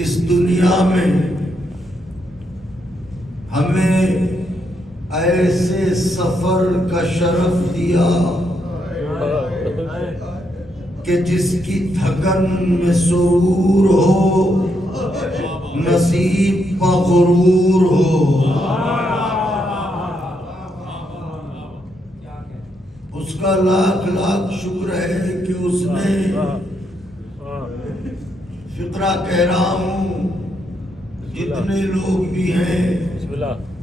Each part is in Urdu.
اس دنیا میں ہمیں ایسے سفر کا شرف دیا کہ جس کی تھکن میں سرور ہو، نصیب پا غرور ہو۔ اس کا لاکھ لاکھ شکر ہے کہ اس نے، فقرہ کہہ رہا ہوں، جتنے لوگ بھی ہیں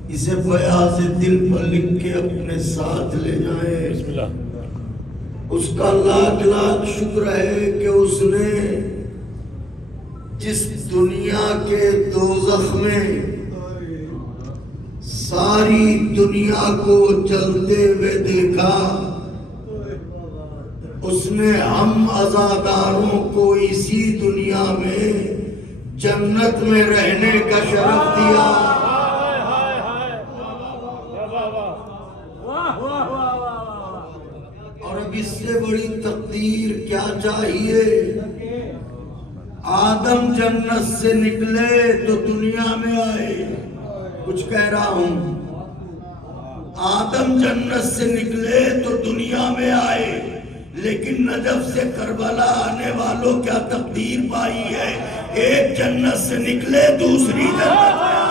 اسے بیاض دل پر لکھ کے اپنے ساتھ لے جائیں۔ اس کا لاکھ لاکھ شکر ہے کہ اس نے جس دنیا کے دوزخ میں ساری دنیا کو چلتے ہوئے دیکھا، اس نے ہم عزاداروں کو اسی دنیا میں جنت میں رہنے کا شرف دیا۔ اور اب اس سے بڑی تقدیر کیا چاہیے؟ آدم جنت سے نکلے تو دنیا میں آئے۔ کچھ کہہ رہا ہوں، آدم جنت سے نکلے تو دنیا میں آئے، لیکن نجف سے کربلا آنے والوں کیا تقدیر پائی ہے؟ ایک جنت سے نکلے دوسری جنت میں آئے۔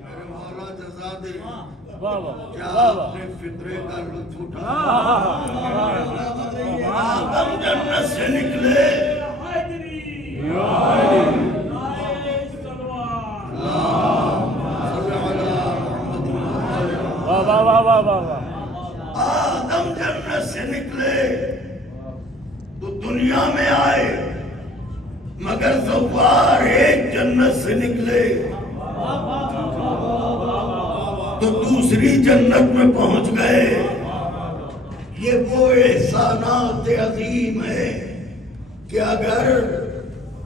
میرے مولا جزا دے، کیا آپ نے فطرے کا لطف اٹھا؟ آدم جنت سے نکلے، آدم جنت سے نکلے تو دنیا میں آئے، مگر زوار ایک جنت سے نکلے تو دوسری جنت میں پہنچ گئے۔ یہ وہ احسانات عظیم ہے کہ اگر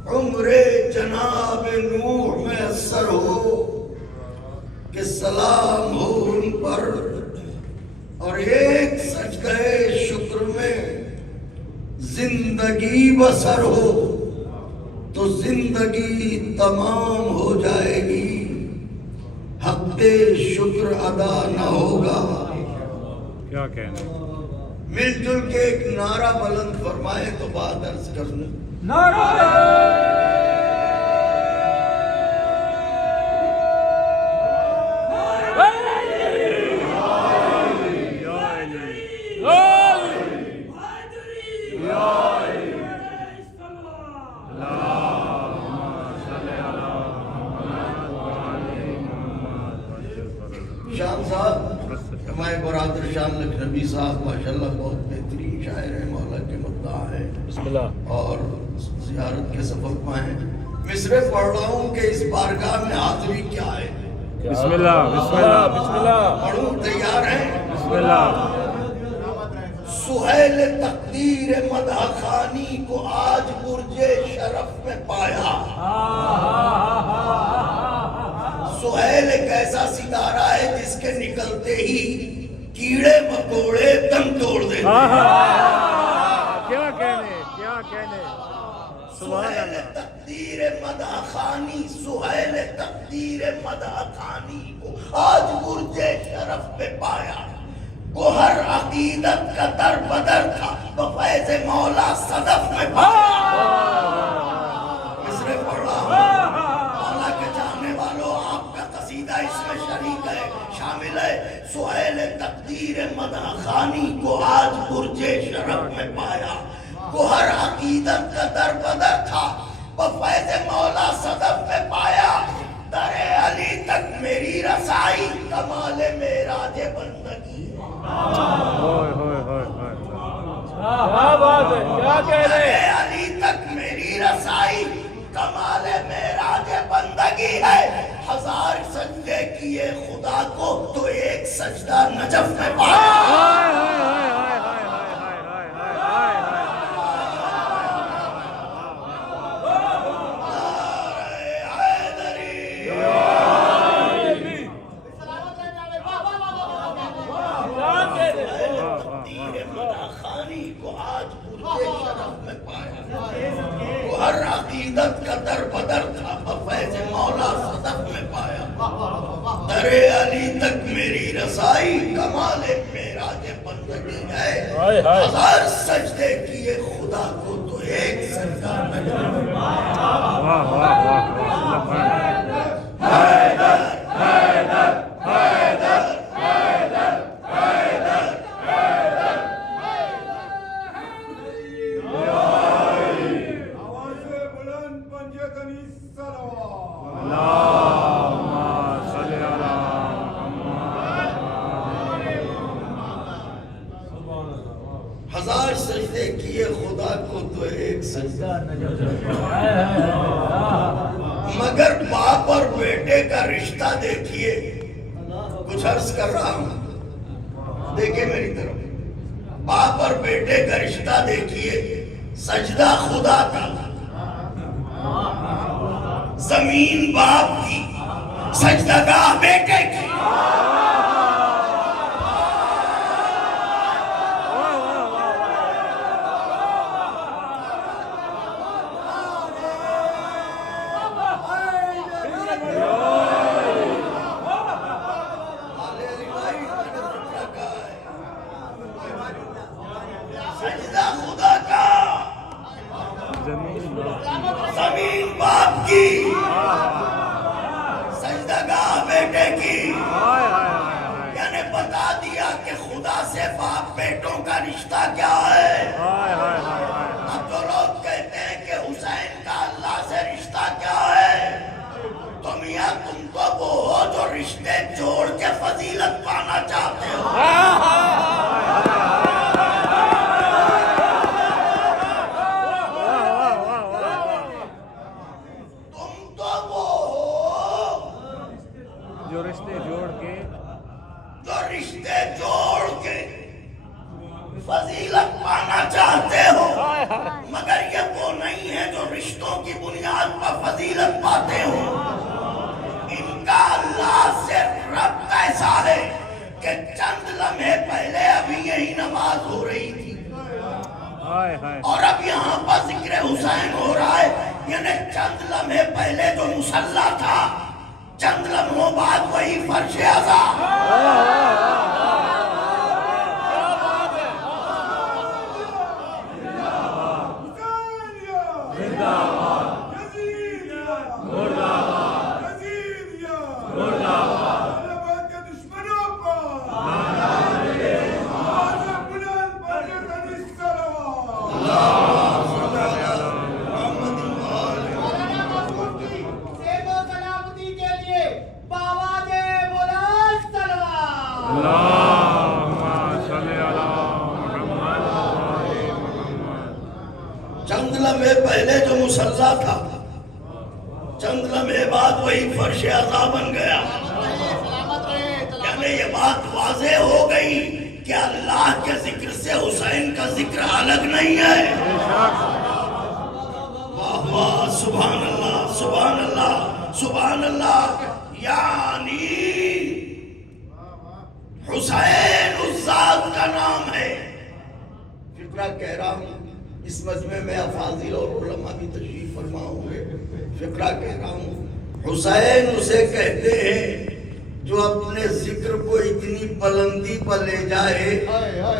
عمر جناب نوح میں اثر ہو کہ سلام ہو ان پر، اور ایک سجدہ شکر میں زندگی بسر ہو تو زندگی تمام ہو جائے گی، حق شکر ادا نہ ہوگا۔ کیا کہنا؟ مل جل کے ایک نعرہ بلند فرمائے تو بات عرض کرنے۔ شان صاحب، ہمارے برادر شان لکھنوی صاحب ماشاءاللہ بہت بہترین شاعر ہیں، مولا کے مدعا ہیں، بسم اللہ، اور زیارت کے سفر پہ ہیں۔ مصرع پڑھ رہا ہوں کہ اس بارگاہ میں حاضری کیا ہے۔ بسم اللہ، بسم اللہ، بسم اللہ، پڑھوں، تیار ہیں؟ بسم اللہ۔ سہیل تقدیر مدح خانی کو آج برج شرف میں پایا۔ سہیل ایک ایسا ستارہ ہے جس کے نکلتے ہی کیڑے مکوڑے دم توڑ دیتے ہیں۔ کیا کہنے، کیا کہنے، سبحان سہیل اللہ۔ تقدیر مدح خانی، سہیل تقدیر مدح خانی کو آج برج شرف پہ پایا۔ گوہر عقیدت کا در بدر تھا، بفیض مولا صدف میں پایا۔ مصرع پڑھ رہا ہوں، مولا کے جانے والوں، آپ کا قصیدہ اس میں شریک ہے، شامل ہے۔ سہیل تقدیر مدح خانی کو آج برج شرف میں پایا۔ گوہر عقیدت کا در بدر تھا، بفیض مولا صدف میں پایا۔ در علی تک میری رسائی، کمال معراج بندگی۔ ہوئے ہوئے ہوئے ہوئے، کیا بات ہے، کیا کہہ رہے ہیں؟ علی تک میری رسائی، کمال معراج بندگی ہے۔ ہزار سجدے کیے خدا کو تو ایک سجدہ نجف میں پایا۔ در علی تک میری رسائی کمال معراج بندگی ہے. ہائے ہائے. ہزار سجدے کیے خدا کو تو ایک سجدہ نہ جائے. واہ واہ واہ واہ. حیدر حیدر حیدر حیدر حیدر حیدر. آواز بلند پنجے کنی صلوات. اللہم صلی علی ہزار سجدے کیے خدا کو تو ایک سجدہ نہ جائے. مگر باپ اور بیٹے کا رشتہ دیکھیے. کچھ عرض کر رہا ہوں, دیکھیں میری طرف. باپ اور بیٹے کا رشتہ دیکھیے. سجدہ خدا کا, زمین باپ کی, سجدہ گاہ بیٹے کی. سجدہ خدا کا, زمین باپ کی, سجدہ گاہ بیٹے کی. یعنی بتا دیا کہ خدا سے باپ بیٹوں کا رشتہ کیا ہے. اب جو لوگ کہتے ہیں کہ حسین کا اللہ سے رشتہ کیا ہے, تو میاں تم تو وہ ہو جو رشتے جوڑ کے فضیلت پانا چاہتے ہو. جو رشتے جوڑ کے فضیلت پانا چاہتے ہو, مگر یہ وہ نہیں ہے جو رشتوں کی بنیاد پر فضیلت پاتے ہو. ان کا اللہ سے ربط ایسا ہے کہ چند لمحے پہلے ابھی یہی نماز ہو رہی تھی اور اب یہاں پر ذکر حسین ہو رہا ہے. یعنی چند لمحے پہلے جو مصلی تھا, چند لمحوں بعد وہی فرش اعضا. چند لمحے پہلے جو مصلی تھا, چند لمحے بعد وہی فرش اعضا بن گیا. یعنی یہ بات واضح ہو گئی کہ اللہ کے ذکر سے حسین کا ذکر الگ نہیں ہے. واہ واہ, سبحان اللہ سبحان اللہ سبحان اللہ. یعنی حسین اس ذات کا نام ہے. فقرہ کہہ رہا ہوں, اس مجمع میں افاضل اور علماء بھی تشریف فرما ہوں گے. فقرہ کہہ رہا ہوں, حسین اسے کہتے ہیں جو اپنے ذکر کو اتنی بلندی پر لے جائے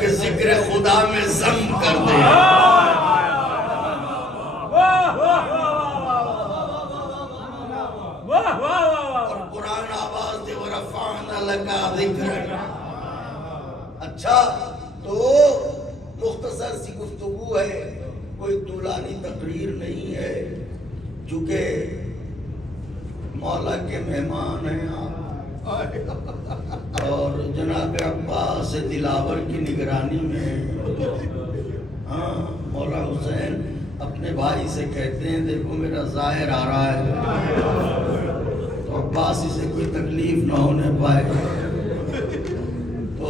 کہ ذکر خدا میں ضم کر دے. اور قرآن آواز دے ورفعنا لکا ذکر. اچھا, تو مختصر سی گفتگو ہے, کوئی طولانی تقریر نہیں ہے, چونکہ مولا کے مہمان ہیں آپ اور جناب عباس دلاور کی نگرانی میں. ہاں, مولا حسین اپنے بھائی سے کہتے ہیں دیکھو میرا ظاہر آ رہا ہے, تو عباس اسے کوئی تکلیف نہ ہونے پائے. تو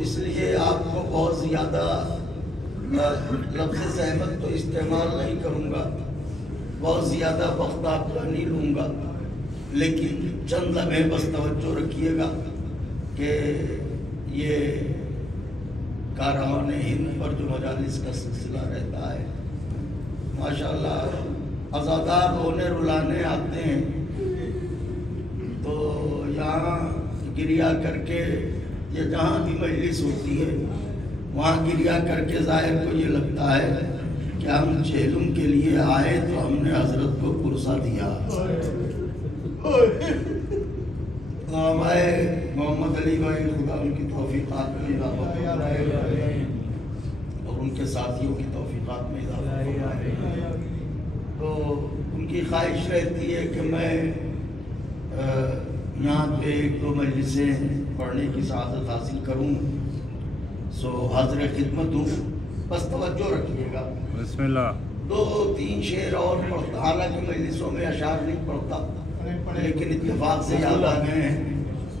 اس لیے آپ کو بہت زیادہ لفظ زحمت تو استعمال نہیں کروں گا, بہت زیادہ وقت آپ کا نہیں لوں گا, لیکن چند لمحے بس توجہ رکھیے گا کہ یہ کارہوان ہند پر جو مجالس کا سلسلہ رہتا ہے, ماشاءاللہ عزادار رونے رلانے آتے ہیں, تو جہاں گریا کر کے یا جہاں بھی مجلس ہوتی ہے وہاں گریا کر کے ظاہر کو یہ لگتا ہے کہ ہم چیلم کے لیے آئے تو ہم نے حضرت کو پرسہ دیا. ہمارے محمد علی بھائی خدا ان کی توفیقات میں اضافہ فرمائے اور ان کے ساتھیوں کی توفیقات میں اضافہ فرمائے. تو ان کی خواہش رہتی ہے کہ میں یہاں پہ ایک دو مجلسیں پڑھنے کی سعادت حاصل کروں. سو حاضر خدمت ہوں, بس توجہ رکھیے گا. بسم اللہ. 2-3 شعر اور پڑھتا, حالانکہ مجلسوں میں اشعار نہیں پڑھتا لیکن اتفاق سے یاد آ گئے ہیں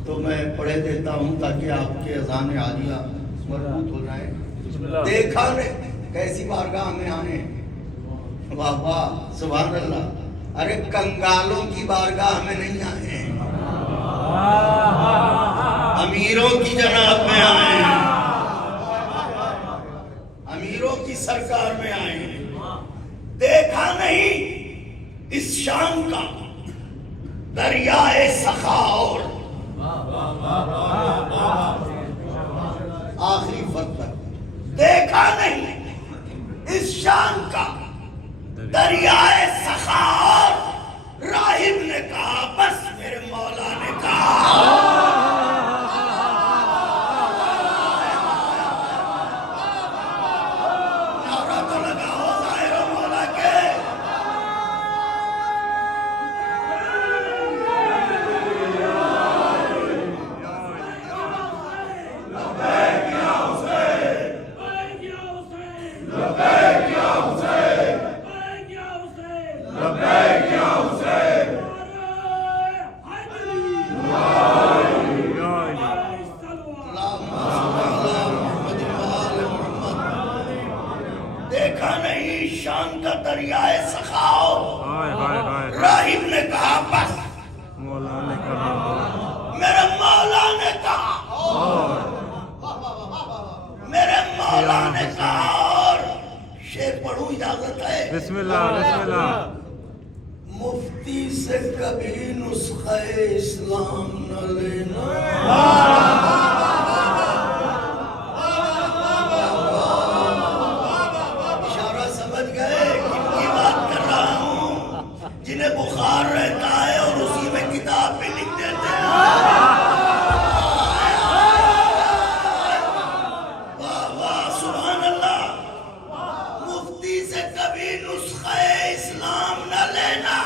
تو میں پڑھے دیتا ہوں تاکہ آپ کے اذان عالیہ مربوط ہو جائیں. دیکھا نہیں کیسی بارگاہ میں آئے, واہ واہ سبحان اللہ. ارے کنگالوں کی بارگاہ میں نہیں آئے ہیں, امیروں کی جناب میں آئے ہیں, امیروں کی سرکار میں آئے ہیں. دیکھا نہیں اس شان کا دریائے سخا اور آخری فرد تک. دیکھا نہیں اس شان کا دریائے سخا اور راہب نے کہا بس میرے مولا نے کہا. نعرہ تو لگاؤ ظاہر و مولا کے. دیکھا نہیں شان کا دریائے سخاؤ, راہب نے کہا بس مولا نے کہا, میرے مولا نے کہا, میرے مولا نے کہا. اور شعر پڑھوں اجازت ہے؟ بسم اللہ بسم اللہ. مفتی سے کبھی نسخہ اسلام نہ لینا, اشارہ سمجھ گئے کن کی بات کر رہا ہوں؟ جنہیں بخار رہتا ہے اور اسی میں کتاب پہ لکھ دیتے ہیں. واہ واہ سبحان اللہ. مفتی سے کبھی نسخہ اسلام نہ لینا,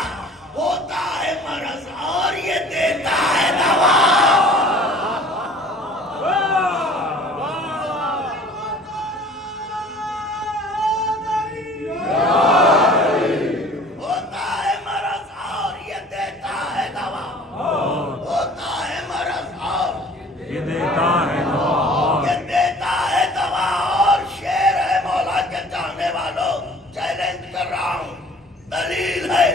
ہوتا ہے مرض اور یہ دیتا ہے دوا. ہوتا ہے مرض اور یہ دیتا ہے دوا. ہوتا ہے مرض اور یہ دیتا ہے دعا. یہ دیتا ہے دوا. اور شعر ہے مولا کے چاہنے والوں, چیلنج کر رہا ہوں, دلیل ہے,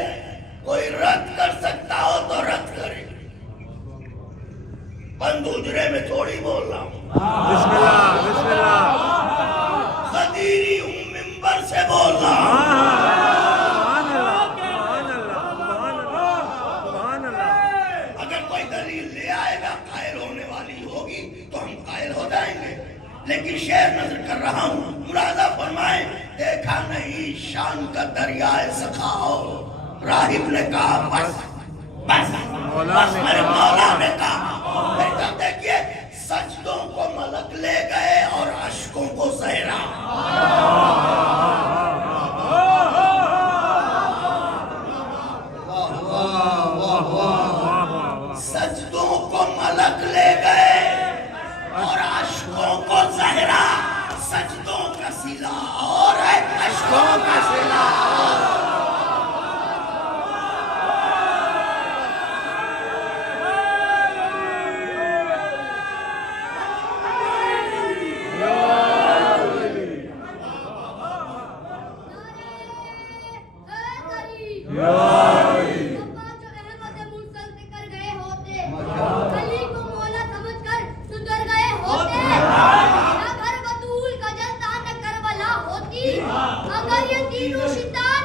کوئی رد کر سکتا ہو تو رد کرے. بند حجرے میں تھوڑی بول رہا ہوں, بسم اللہ بسم اللہ. خدیری ہوں, منبر سے بول رہا ہوں. سبحان اللہ سبحان اللہ سبحان اللہ. اگر کوئی دلیل لے آئے گا قائل ہونے والی ہوگی تو ہم قائل ہو جائیں گے, لیکن شعر نظر کر رہا ہوں, مرادہ فرمائیں. دیکھا نہیں شان کا دریائے سخاؤ, راہب نے کہا بس بس بس میرے مولا نے کہا. دیکھیے سجدوں کو ملک لے گئے اور اشکوں کو صحرا. سجدوں کو ملک لے گئے اور اشکوں کو صحرا. سجدوں کا صلہ اور ہے, اشکوں کا صلہ اور. اگر یہ تینوں شیطان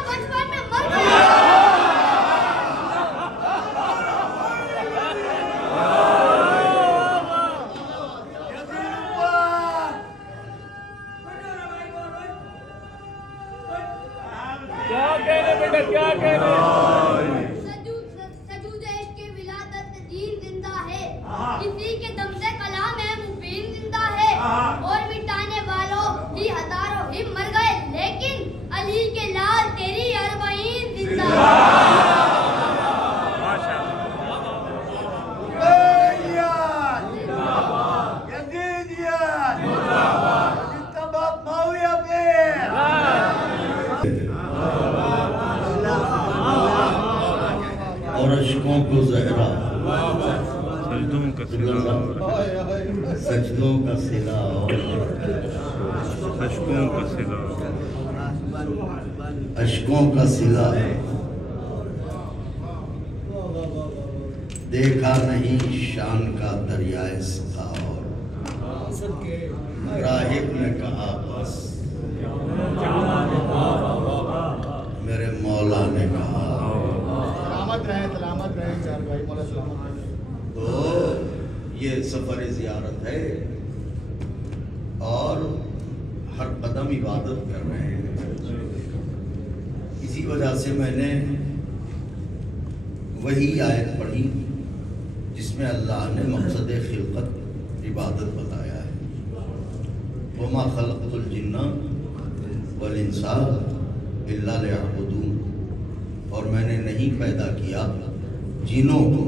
Umayyan! Yazidyan! Ittabaq Muawiya Pir! اور اشکوں کو زہرا سجدوں کا سلا سجدوں کا سلا اور اشکوں کا سلا اشکوں کا سلا دیکھا نہیں شان کا دریائے سخا اور راہب نے کہا بس میرے مولا نے کہا سلامت رہے چار بھائی مولا سلامت رہے تو یہ سفر زیارت ہے اور ہر قدم عبادت کر رہے ہیں. اسی وجہ سے میں نے وہی آیت پڑھی جس میں اللہ نے مقصد خلقت عبادت بتایا ہے. وَمَا خَلَقْتُ الْجِنَّ وَالْإِنسَ إِلَّا لِيَعْبُدُونِ. اور میں نے نہیں پیدا کیا جنوں کو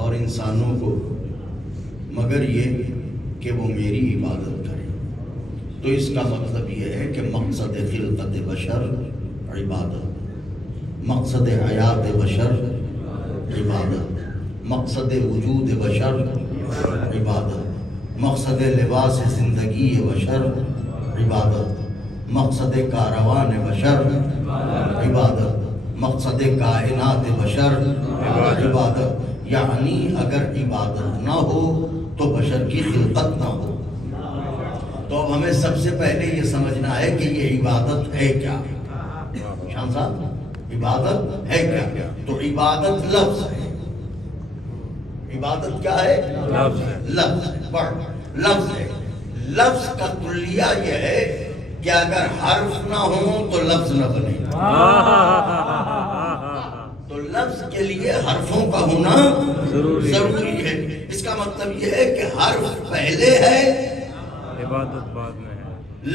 اور انسانوں کو مگر یہ کہ وہ میری عبادت کریں. تو اس کا مطلب یہ ہے کہ مقصد خلقت بشر عبادت، مقصد حیات بشر عبادت، مقصد وجود بشر عبادت، مقصد لباس زندگی بشر عبادت، مقصد کاروان بشر عبادت، مقصد کائنات بشر عبادت. یعنی اگر عبادت نہ ہو تو بشر کی خلقت نہ ہو. تو اب ہمیں سب سے پہلے یہ سمجھنا ہے کہ یہ عبادت ہے کیا. شان صاحب عبادت ہے کیا؟ تو عبادت لفظ ہے. عبادت کیا ہے؟ لفظ ہے. لفظ ہے. پڑھ لفظ ہے. لفظ کا کلیہ یہ ہے کہ اگر حرف نہ ہو تو لفظ نہ بنے. تو لفظ کے لیے حرفوں کا ہونا ضروری ہے. اس کا مطلب یہ ہے کہ حرف پہلے ہے، عبادت بعد میں ہے.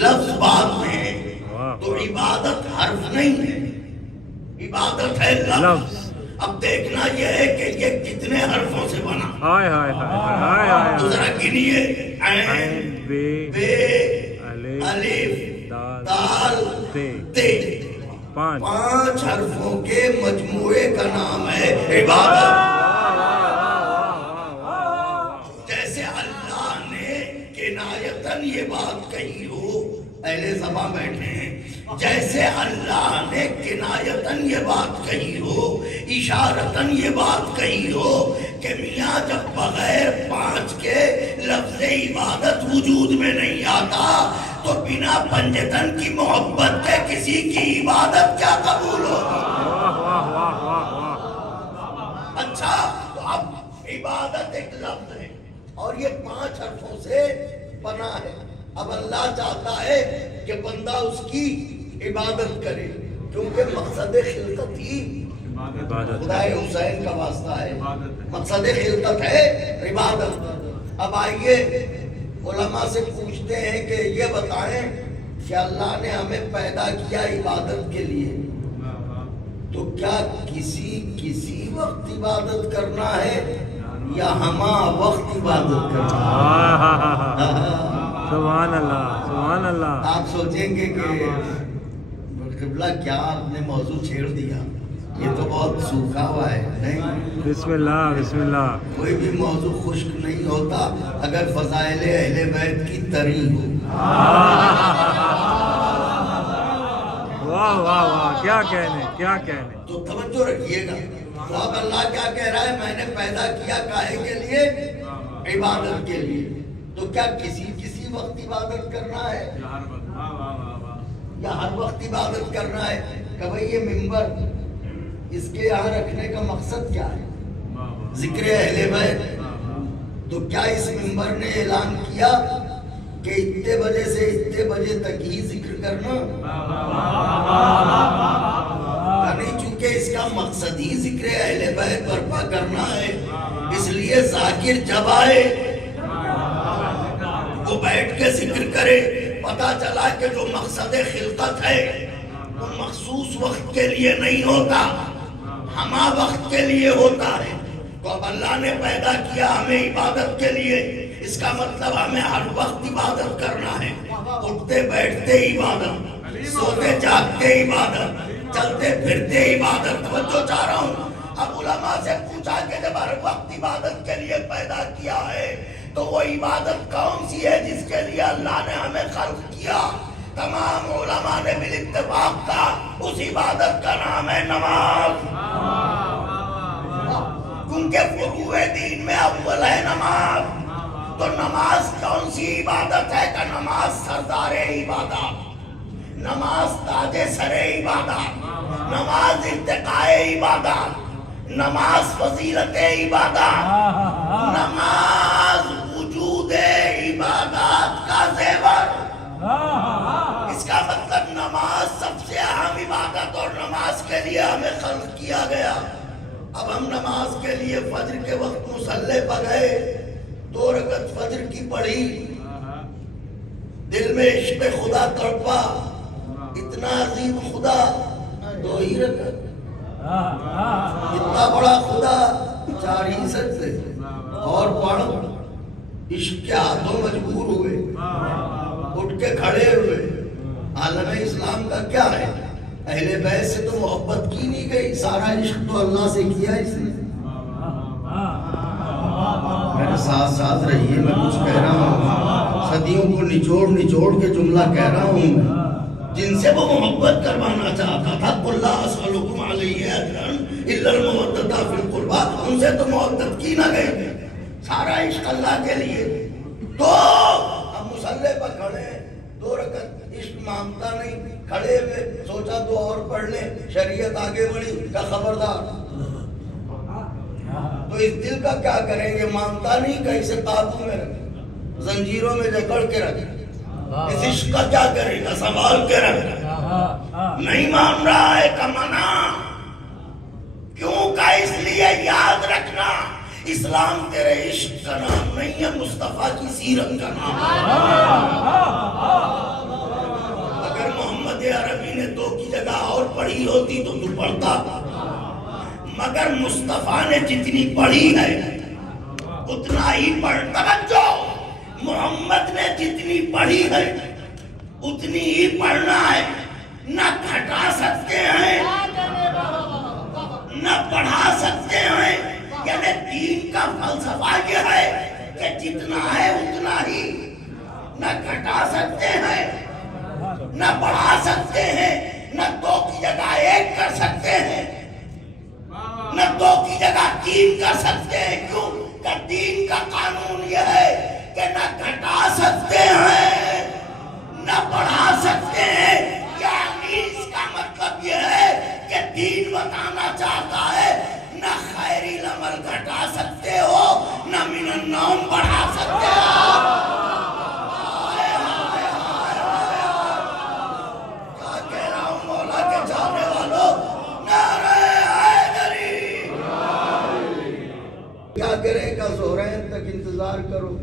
لفظ بعد میں ہے. واہ. تو عبادت حرف نہیں ہے، عبادت ہے لفظ. اب دیکھنا یہ ہے کہ یہ کتنے حرفوں سے بنا. ہائے ہائے ہائے ہائے ہائے تو ذرا گنیے. عین بے الف دال تے. تے. 5 حرفوں کے مجموعے کا نام ہے عبادت. جیسے اللہ نے کنایتاً یہ بات کہی ہو، اہل زباں بیٹھے ہیں، جیسے اللہ نے کنایتاً یہ بات کہی ہو، اشارتاً یہ بات کہی ہو کہ میاں جب بغیر 5 کے لفظ عبادت وجود میں نہیں آتا تو بنا پنجتن کی محبت کے کسی کی عبادت کیا قبول ہوگی؟ اچھا، تو اب عبادت ایک لفظ ہے اور یہ 5 حرفوں سے بنا ہے. اب اللہ چاہتا ہے کہ بندہ اس کی عبادت کرے کیونکہ مقصد خلقت ہی خدا حسین کا واسطہ ہے. مقصد خلقت ہے عبادت. اب آئیے علماء سے پوچھتے ہیں کہ یہ بتائیں کہ اللہ نے ہمیں پیدا کیا عبادت کے لیے، تو کیا کسی وقت عبادت کرنا ہے یا ہما وقت عبادت کرنا ہے؟ سبحان اللہ سبحان اللہ. آپ سوچیں گے کہ قبلہ کیا آپ نے موضوع چھیڑ دیا، یہ تو بہت سوکھا ہوا ہے. نہیں، بسم اللہ بسم اللہ. کوئی بھی موضوع خشک نہیں ہوتا اگر فضائل اہل بیت کی تری ہو. واہ واہ واہ، کیا کہنے کیا کہنے. تو توجہ رکھیے گا. تو اب اللہ کیا کہہ رہا ہے؟ میں نے پیدا کیا کاہے کے لیے؟ عبادت کے لیے. تو کیا کسی وقت عبادت کرنا ہے یا ہر وقت عبادت کرنا ہے؟ کہ بھئی یہ منبر اس کے یہاں رکھنے کا مقصد کیا ہے؟ ذکر اہل بیت. تو کیا اس منبر نے اعلان کیا کہ اتنے بجے سے اتنے بجے تک ہی ذکر کرنا؟ نہیں، چونکہ اس کا مقصد ہی ذکر اہل بیت برپا کرنا ہے. اس لیے ذاکر جب آئے وہ بیٹھ کے ذکر کرے. پتا چلا کہ جو مقصد خلقت ہے وہ مخصوص وقت کے لیے نہیں ہوتا، ہما وقت کے لیے ہوتا ہے۔ تو اب اللہ نے پیدا کیا ہمیں عبادت کے لیے، اس کا مطلب ہمیں ہر وقت عبادت کرنا ہے۔ اٹھتے بیٹھتے عبادت، سوتے جاگتے عبادت، چلتے پھرتے عبادت۔ توجہ چاہ رہا ہوں۔ اب علماء سے پوچھا کہ جب ہر وقت عبادت کے لیے پیدا کیا ہے تو وہ عبادت کون سی ہے جس کے لیے اللہ نے ہمیں خلق کیا؟ تمام علماء نے بالاتفاق کہا اس عبادت کا نام ہے نماز، کیونکہ فروع دین میں اول ہے نماز۔ تو نماز کون سی عبادت ہے کہ نماز سردار عبادت، نماز تاج سر عبادت، نماز ارتقاء عبادت، نماز فضیلت عبادت، نماز وجود عبادت کا زیور۔ اس کا مطلب نماز سب سے اہم عبادت، اور نماز کے لیے ہمیں خلق کیا گیا۔ اب ہم نماز کے لیے فجر کے وقت مصلی پر گئے، 2 رکعت فجر کی پڑھی، دل میں عشق خدا تڑپا، اتنا عظیم خدا 2 ہی رکعت، اتنا بڑا خدا 4 ہی سجدے، اور پڑھ۔ عشق کے ہاتھوں مجبور ہوئے، اٹھ کے کھڑے ہوئے۔ عالم اسلام کا کیا ہے؟ اہل بیت سے تو محبت کی نہیں گئی، سارا عشق تو اللہ سے کیا اس نے۔ میرے ساتھ ساتھ رہیے، میں کچھ کہہ رہا ہوں، صدیوں کو نچوڑ نچوڑ کے جملہ کہہ رہا ہوں میں۔ جن سے وہ محبت کروانا چاہتا تھا، قُلْ لَا أَسْأَلُكُمْ عَلَيْهِ أَجْرًا إِلَّا الْمَوَدَّةَ فِي الْقُرْبَىٰ، ان سے تو محبت کی نہ گئی، سارا عشق اللہ کے لیے۔ تو ہم مصلی پر کھڑے، 2 رکعت، عشق مانگتا نہیں، کھڑے ہوئے، سوچا 2 اور پڑھ لیں، شریعت آگے بڑھی، کہا خبردار۔ تو اس دل کا کیا کریں گے؟ مانگتا نہیں، کہ اسے قابو میں رکھیں، زنجیروں میں جکڑ کے رکھیں۔ اس عشق کا کیا کرے گا؟ سنبھال کے رکھیں۔ نہیں مان رہا ہے کہ منع کیوں؟ کا اس لیے یاد رکھنا، اسلام تیرے عشق کا نام نہیں ہے، مصطفیٰ کی سیرت کا نام ہے۔ اگر محمد عربی نے 2 کی جگہ اور پڑھی ہوتی تو پڑھتا، مگر مصطفیٰ نے جتنی پڑھی ہے اتنا ہی پڑھتا۔ توجہ، محمد نے جتنی پڑھی ہے اتنی ہی پڑھنا ہے، نہ گھٹا سکتے ہیں نہ بڑھا سکتے ہیں۔ یعنی دین کا فلسفہ یہ ہے کہ جتنا ہے اتنا ہی، نہ گھٹا سکتے ہیں نہ بڑھا سکتے ہیں، نہ 2 کی جگہ 1 کر سکتے ہیں، نہ 2 کی جگہ 3 کر سکتے ہیں۔ کیوں کہ دین کا قانون یہ ہے کہ نہ گھٹا سکتے ہیں نہ بڑھا سکتے ہیں۔ یعنی اس کا مطلب یہ ہے کہ دین بتانا چاہتا ہے نہ خیری العمل گھٹا سکتے ہو نہ من النوم بڑھا سکتے ہو۔ کیا کہہ رہا ہوں مولا کے جانے والوں؟ نعرہ حیدری! کیا کرے گا؟ ظہرین تک انتظار کرو،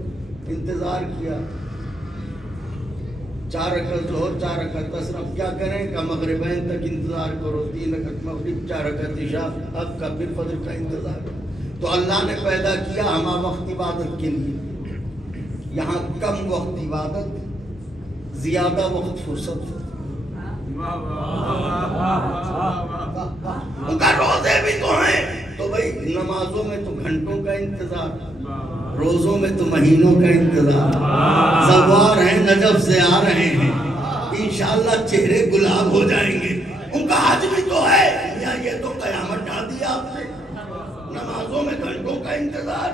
انتظار کیا، 4 رکعت ظہر، 4 رکعت عصر۔ اب کیا کریں کہ مغربین تک انتظار کرو، 3 رکعت مغرب، 4 رکعت عشاء، اب کا پھر فجر کا انتظار۔ تو اللہ نے پیدا کیا ہما وقت عبادت کے لیے، یہاں کم وقت عبادت، زیادہ وقت فرصت۔ ان کا روزے بھی تو ہیں، تو بھائی نمازوں میں تو گھنٹوں کا انتظار، روزوں میں تو مہینوں کا انتظار۔ زوار ہیں، نجف سے آ رہے ہیں، انشاءاللہ چہرے گلاب ہو جائیں گے۔ ان کا حج بھی تو ہے، یہ تو قیامت ڈال دیا آپ نے۔ نمازوں میں گھنٹوں کا انتظار،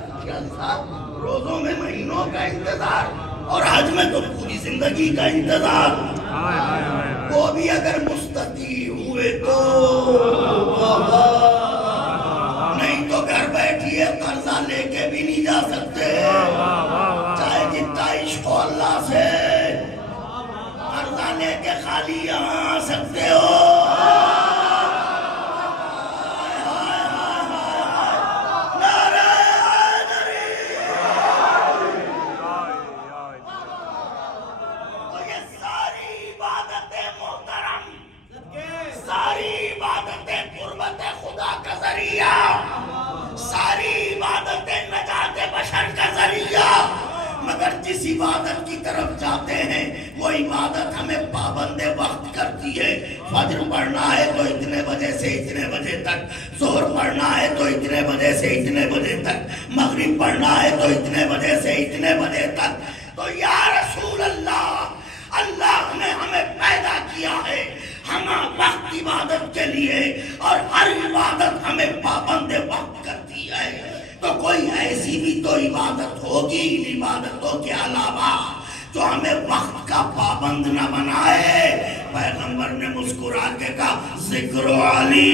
روزوں میں مہینوں کا انتظار، اور حج میں تو پوری زندگی کا انتظار۔ وہ بھی اگر مستطیع ہوئے تو، نہیں تو گھر بیٹھیے، قرضہ لے کے بھی نہیں جا سکتے، چاہے جتنا عشق ہو اللہ سے، قرضہ لے کے خالی یہاں آ سکتے ہو۔ مگر جس عبادت کی طرف جاتے ہیں وہ عبادت ہمیں پابند وقت کرتی ہے. فجر پڑھنا ہے تو اتنے بجے سے اتنے بجے تک, ظہر پڑھنا ہے تو اتنے بجے سے اتنے بجے تک, مغرب پڑھنا ہے تو اتنے بجے سے اتنے بجے تک. تو یا رسول اللہ, اللہ نے ہمیں پیدا کیا ہے ہم وقت عبادت کے لیے, اور ہر عبادت ہمیں پابند وقت کرتی ہے. تو کوئی ایسی بھی تو عبادت ہوگی ان عبادتوں کے علاوہ جو ہمیں وقت کا پابند نہ بنائے. پیغمبر نے مسکرا کے کہا ذکر علی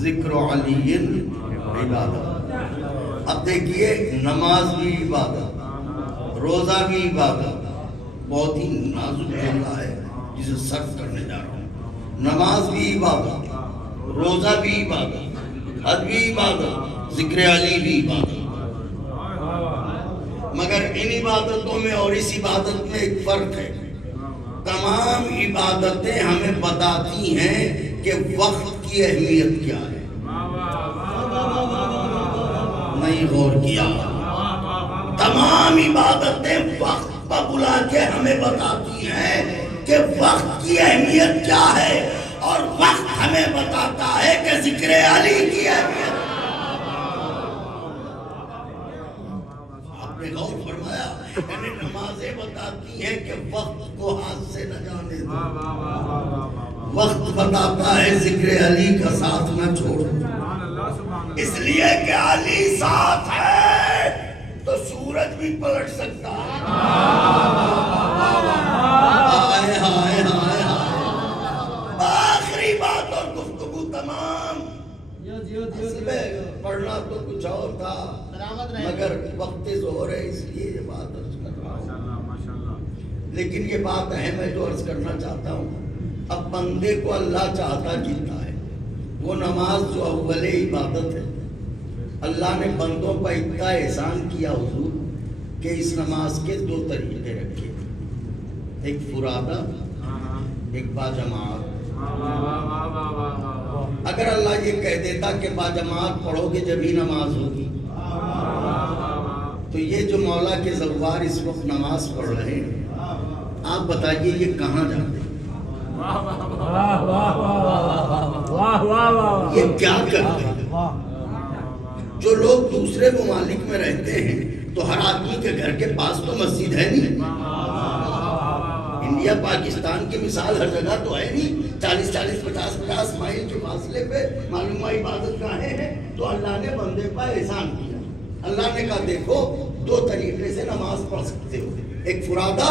ذکر علی عبادت. اب دیکھیے نماز بھی عبادت, روزہ بھی عبادت. بہت ہی نازک جملہ ہے جسے سرف کرنے جا رہا ہوں. نماز بھی عبادت, روزہ بھی عبادت, حج بھی عبادت, ذکر علی بھی عبادت. مگر ان عبادتوں میں اور اس عبادت میں ایک فرق ہے. تمام عبادتیں ہمیں بتاتی ہیں کہ وقت کی اہمیت کیا ہے. نہیں غور کیا؟ تمام عبادتیں وقت پر بلا کے ہمیں بتاتی ہیں کہ وقت کی اہمیت کیا ہے, اور وقت ہمیں بتاتا ہے کہ ذکر علی کی اہمیت. آپ نے غور فرمایا؟ یعنی نمازیں بتاتی ہیں کہ وقت کو ہاتھ سے نہ جانے دو. وقت بتاتا ہے ذکر علی کا ساتھ نہ چھوڑو. اس لیے کہ علی ساتھ ہے تو سورج بھی پلٹ سکتا ہے. ہائے ہائے ہائے ہائے. آخری بات اور گفتگو تمام. پڑھنا تو کچھ اور تھا مگر وقت ظہر ہے اس لیے یہ بات عرض کر رہا ہوں. لیکن یہ بات اہم ہے جو عرض کرنا چاہتا ہوں. اب بندے کو اللہ چاہتا کتنا ہے. وہ نماز جو اول عبادت ہے, اللہ نے بندوں پر اتنا احسان کیا حضور کہ اس نماز کے دو طریقے رکھے, ایک فرادہ ایک باجماعت. اگر اللہ یہ کہہ دیتا کہ باجماعت پڑھو گے جب ہی نماز ہوگی, تو یہ جو مولا کے زوار اس وقت نماز پڑھ رہے ہیں, آپ بتائیے یہ کہاں جاتے ہیں؟ یہ کیا کرتے ہیں؟ جو لوگ دوسرے ممالک میں رہتے ہیں تو ہر آدمی کے گھر کے پاس تو مسجد ہے نہیں. انڈیا پاکستان کی مثال ہر جگہ تو ہے نہیں. 40-40 50-50 مائل کے فاصلے پہ معلوم عبادت گاہیں ہیں. تو اللہ نے بندے پر احسان کیا. اللہ نے کہا دیکھو دو طریقے سے نماز پڑھ سکتے ہو, ایک فرادہ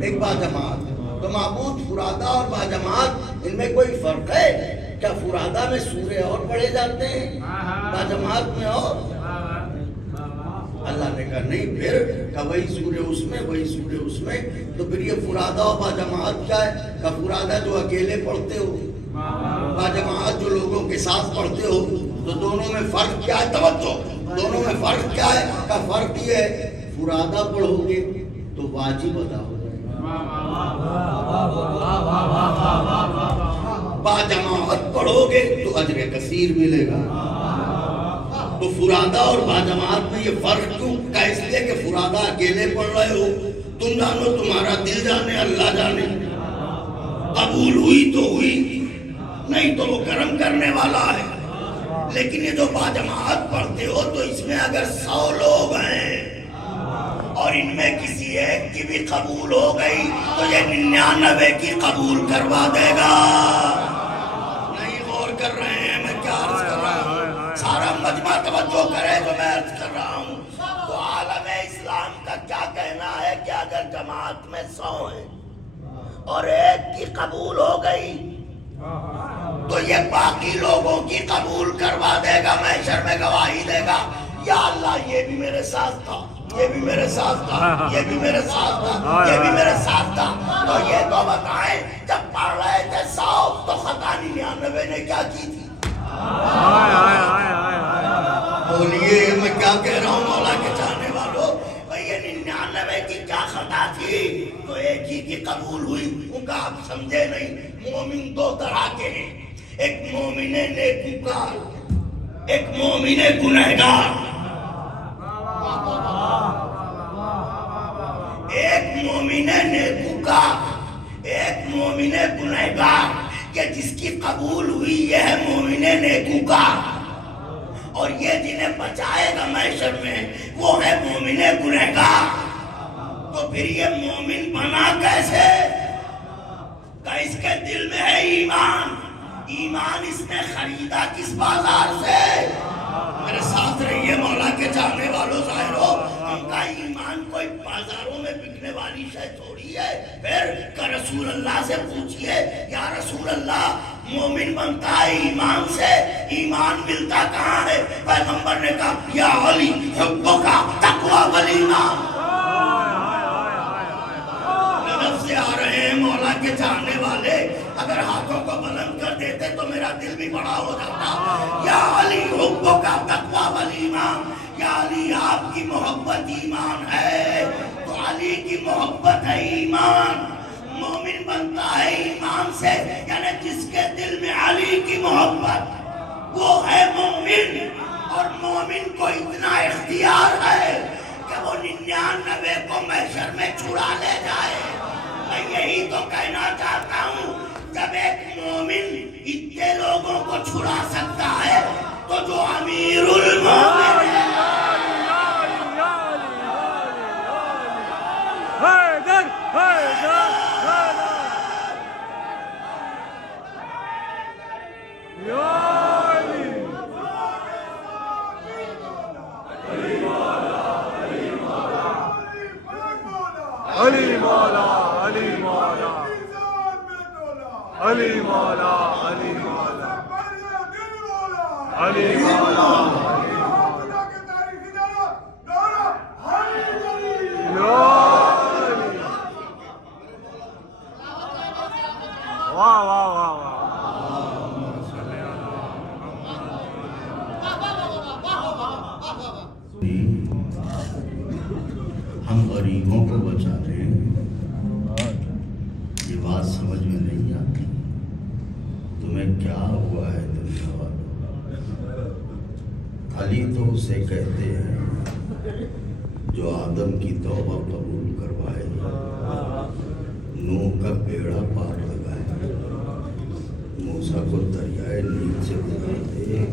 ایک باجماعت. تو معبود فرادہ اور باجماعت ان میں کوئی فرق ہے کیا؟ فرادہ میں سورے اور پڑھے جاتے ہیں, باجماعت میں اور. اللہ نے کہا نہیں, پھر کہ وہی سورے اس میں وہی سورے اس میں. تو پھر یہ فرادہ اور باجماعت کیا ہے؟ کہ فرادہ جو اکیلے پڑھتے ہو, باجماعت جو لوگوں کے ساتھ پڑھتے ہو. تو دونوں میں فرق کیا ہے؟ توجہ, دونوں میں فرق کیا ہے؟ کہ فرق یہ ہے فرادہ پڑھو گے تو واجب ادا ہو جائے گا, باجماعت پڑھو گے تو اجر کثیر ملے گا. تو فرادہ اور باجماعت میں یہ فرق کیوں؟ کہ اس لیے کہ کہ فرادہ اکیلے پڑھ رہے ہو، تم جانو، تمہارا دل جانے، اللہ جانے. قبول ہوئی تو ہوئی، نہیں تو وہ کرم کرنے والا ہے. لیکن یہ جو باجماعت پڑھتے ہو تو اس میں اگر 100 لوگ ہیں اور ان میں کسی ایک کی بھی قبول ہو گئی تو یہ 99 کی قبول کروا دے گا. نہیں غور کر رہے ہیں میں کیا عرض کر رہا ہوں؟ سارا مجمع توجہ کرے جو میں عرض کر رہا ہوں. تو عالم اسلام کا کیا کہنا ہے کہ اگر جماعت میں 100 ہیں اور ایک کی قبول ہو گئی تو یہ باقی لوگوں کی قبول کروا دے گا، محشر میں گواہی دے گا، یا اللہ یہ بھی میرے ساتھ تھا، یہ بھی میرے ساتھ تھا، یہ بھی میرے ساتھ تھا، یہ بھی میرے ساتھ تھا. تو یہ تو بتائیں جب پڑھ رہے تھے 100 تو خطا 99 نے کیا کی تھی؟ بولیے میں کیا کہہ رہا ہوں مولا کے چاہنے والوں؟ بھئی یہ 99 کی کیا خطا تھی تو ایک ہی کی قبول ہوئی؟ ان کا آپ سمجھے نہیں. مومن 2 طرح کے ہیں، ایک مومن نیکوکار، ایک مومن گنہگار. ایک مومن نیکوکار، ایک مومن گنہگار کہ جس کی قبول ہوئی یہ ہے مومن نیکوکار، اور یہ جنہیں بچائے گا محشر میں وہ ہے مومن گنہگار. تو پھر یہ مومن بنا کیسے؟ کہ اس کے دل میں ہے ایمان. ایمان اس نے خریدا کس بازار سے؟ میرے ساتھ رہیے مولا کے چاہنے والوں ظاہرو، ان کا ایمان کوئی بازاروں میں بکنے والی شے تھوڑی ہے. پھر کہ رسول اللہ سے پوچھئے یا رسول اللہ مومن بنتا ہے ایمان سے، ایمان ملتا کہاں ہے؟ پیغمبر نے کہا یا علی حبک تقوی والایمان. نظر سے آ رہے ہیں مولا کے چاہنے والے، اگر ہاتھوں کو بلند کر دیتے تو میرا دل بھی بڑا ہو جاتا. یا علی حبک تقوی والایمان، یا علی آپ کی محبت ایمان ہے. تو علی کی محبت ہے ایمان. مومن بنتا ہے ایمان سے، یعنی جس کے دل میں علی کی محبت وہ ہے مومن. اور مومن کو اتنا اختیار ہے کہ وہ 99 کو محشر میں چھڑا لے جائے. میں یہی تو کہنا چاہتا ہوں، جب ایک مومن اتنے لوگوں کو چھڑا سکتا ہے تو جو امیر المومن ہے علی مولا، علی مولا، علی مولا، علی مولا، علی مولا. واہ واہ واہ واہ. ہم غریبوں کو بچا رہے ہیں. یہ بات سمجھ میں نہیں آتی. تمہیں کیا ہوا ہے دنیا والوں؟ علی تو اسے کہتے ہیں جو آدم کی توبہ قبول کروائے، نوح کا بیڑا پار لگائے، موسیٰ کو دریائے نیل سے گزار دے.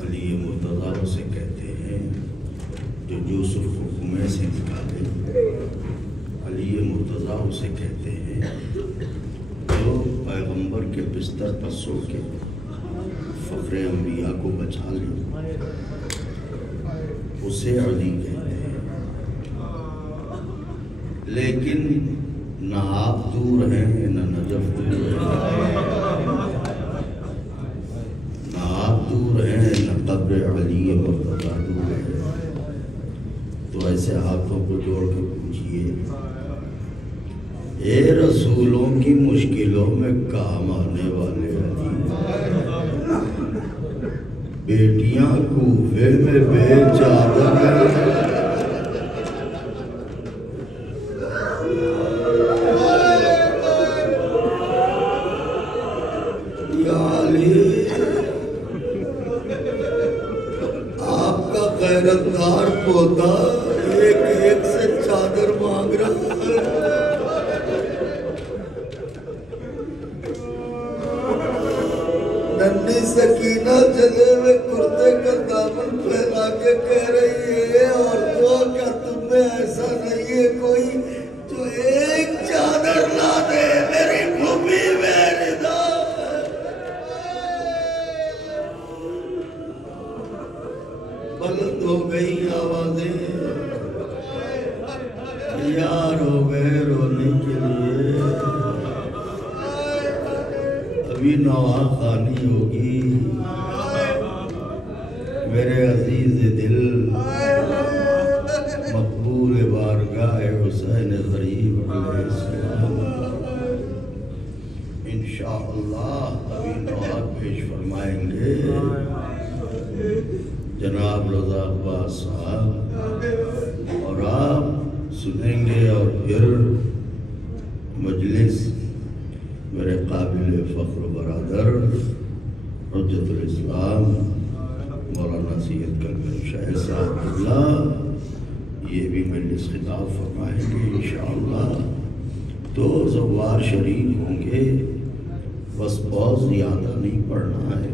علی مرتضیٰ اسے کہتے ہیں جو یوسف کو کنویں سے نکالے. علی مرتضیٰ اسے کہتے ہیں جو پیغمبر کے بستر پر سو کے فخر انبیاء کو بچا لے، اسے علی کہتے ہیں. لیکن نہ آپ دور ہیں نہ نجف دور ہے، نہ آپ دور ہیں نہ قبر علی مرتضیٰ دور ہے. تو ایسے ہاتھوں کو جوڑ کے پوچھئے اے رسولوں کی مشکلوں میں کام آنے والے علی، بیٹیاں کوفے میں بے چادر یا علی، آپ کا غیرتدار اور پوتا ایک ایک سے چادر مانگ رہا ہے. ننھی سکینہ جلے میں کرتے کا دامن پھیلا کے کہہ رہی ہے عورتوں کیا تم میں ایسا نہیں ہے کوئی جو ایک چادر لا دے میری بھومی میں رضا. بلند ہو گئی آوازیں تیار ہو گئے رونے کے لیے. ابھی نوا خانی ہوگی میرے عزیز دل مقبول بارگاہ حسین غریب علیہ السلام. انشاءاللہ ابھی نوا پیش فرمائیں گے جناب رضا عباس صاحب اور آپ سنیں گے اور پھر مجلس میرے قابل فخر برادر حجت الاسلام مولانا سید کلبل شاہ صاحب اللہ یہ بھی مجلس خطاب فرمائیں گے انشاءاللہ. تو زوار شریف ہوں گے بس بہت زیادہ نہیں پڑھنا ہے.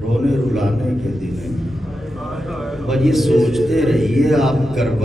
رونے رلانے کے دن بس یہ سوچتے رہیے آپ کربلا